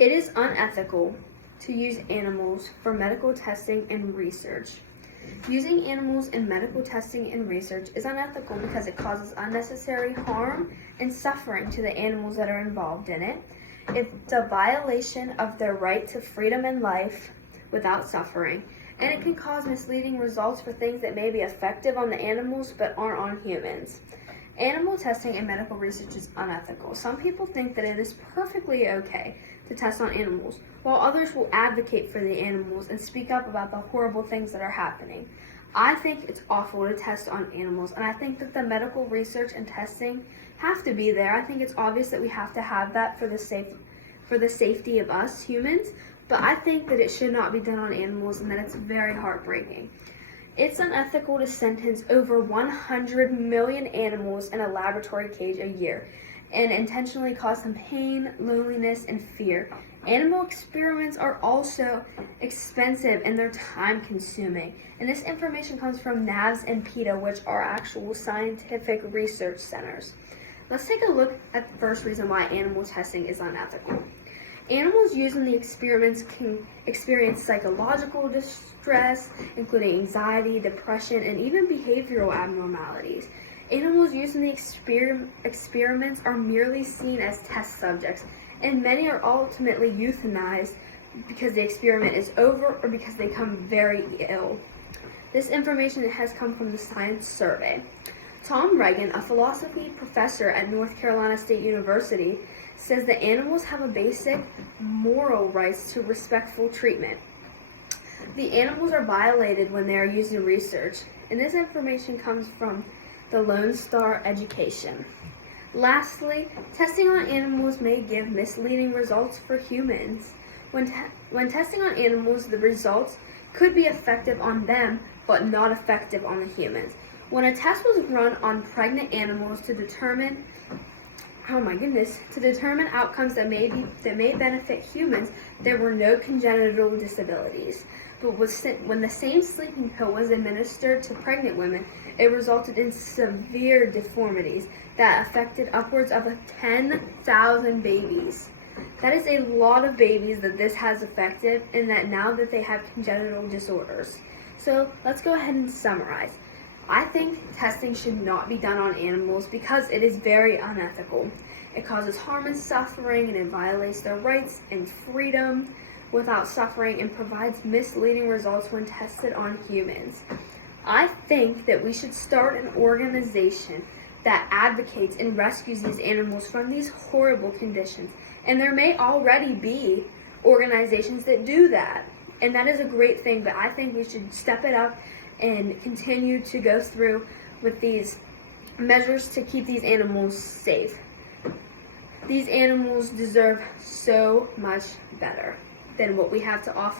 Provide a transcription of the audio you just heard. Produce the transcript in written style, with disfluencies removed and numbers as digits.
It is unethical to use animals for medical testing and research. Using animals in medical testing and research is unethical because it causes unnecessary harm and suffering to the animals that are involved in it. It's a violation of their right to freedom and life without suffering, and it can cause misleading results for things that may be effective on the animals but aren't on humans. Animal testing and medical research is unethical. Some people think that it is perfectly okay to test on animals, while others will advocate for the animals and speak up about the horrible things that are happening. I think it's awful to test on animals, and I think that the medical research and testing have to be there. I think it's obvious that we have to have that for the safety of us humans, but I think that it should not be done on animals and that it's very heartbreaking. It's unethical to sentence over 100 million animals in a laboratory cage a year and intentionally cause them pain, loneliness, and fear. Animal experiments are also expensive and they're time-consuming. And this information comes from NAVS and PETA, which are actual scientific research centers. Let's take a look at the first reason why animal testing is unethical. Animals used in the experiments can experience psychological distress, including anxiety, depression, and even behavioral abnormalities. Animals used in the experiments are merely seen as test subjects, and many are ultimately euthanized because the experiment is over or because they become very ill. This information has come from the Science Survey. Tom Regan, a philosophy professor at North Carolina State University, says that animals have a basic moral rights to respectful treatment. The animals are violated when they are used in research, and this information comes from the Lone Star Education. Lastly, testing on animals may give misleading results for humans. When testing on animals, the results could be effective on them, but not effective on the humans. When a test was run on pregnant animals to determine outcomes that may benefit humans, there were no congenital disabilities. But when the same sleeping pill was administered to pregnant women, it resulted in severe deformities that affected upwards of 10,000 babies. That is a lot of babies that this has affected, and that now that they have congenital disorders. So let's go ahead and summarize. I think testing should not be done on animals because it is very unethical. It causes harm and suffering, and it violates their rights and freedom without suffering, and provides misleading results when tested on humans. I think that we should start an organization that advocates and rescues these animals from these horrible conditions. And there may already be organizations that do that, and that is a great thing, but I think we should step it up and continue to go through with these measures to keep these animals safe. These animals deserve so much better than what we have to offer.